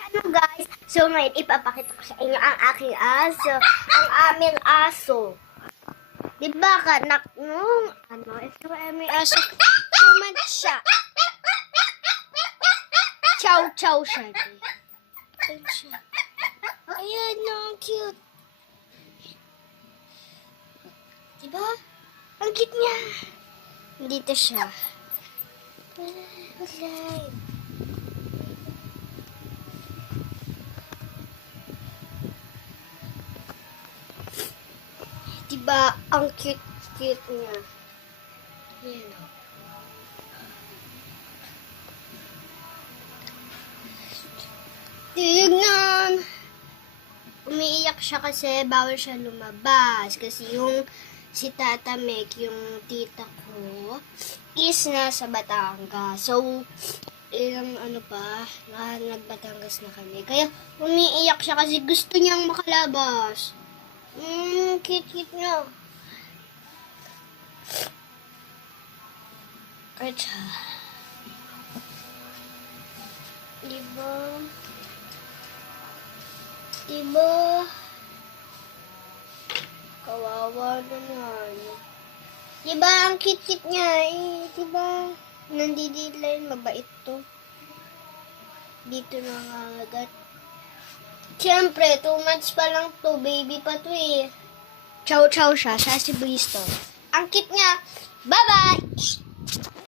channel, guys. So, ngayon, ipapakita ko sa inyo ang aking aso. Ang aming aso. Diba, kanak nung, ito ay may aso. Tumat siya. Chow-chow siya. Ayan siya. Ayan, no, ang cute. Diba? Ang cute niya. Dito siya. Okay. Diba, ang cute-cute niya. Ayan. Tignan! Umiiyak siya kasi bawal siya lumabas. Kasi yung si Tata Mek, yung tita ko, is nasa Batangas. So, ilang nagbatangas na kami. Kaya umiiyak siya kasi gusto niyang makalabas. Cute na. Acha. Diba? Kawawa naman. Diba, ang cute niya eh. Diba? Nandididlayin, mabait to. Dito nangangagat. Siyempre, 2 months pa lang to. Baby pa to eh. Chow-chow siya. Siya si Bristol. Ang cute niya. Bye-bye!